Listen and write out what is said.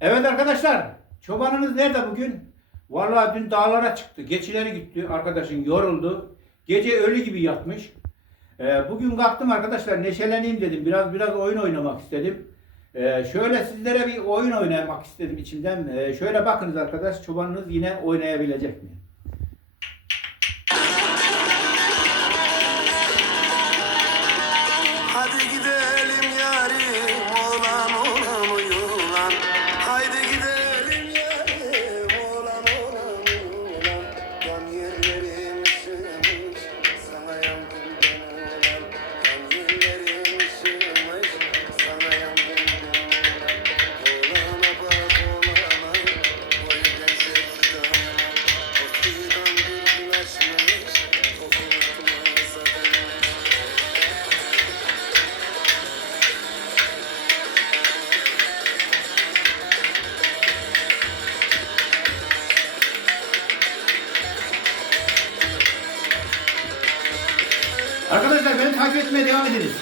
Evet arkadaşlar, çobanınız nerede bugün? Vallahi dün dağlara çıktı, geçileri gitti, arkadaşın yoruldu. Gece ölü gibi yatmış. Ee, bugün kalktım arkadaşlar, neşeleneyim dedim, biraz biraz oyun oynamak istedim. Ee, şöyle sizlere bir oyun oynamak istedim içimden. Ee, şöyle bakınız arkadaş, çobanınız yine oynayabilecek mi? Arkadaşlar beni takip etmeye devam ediniz.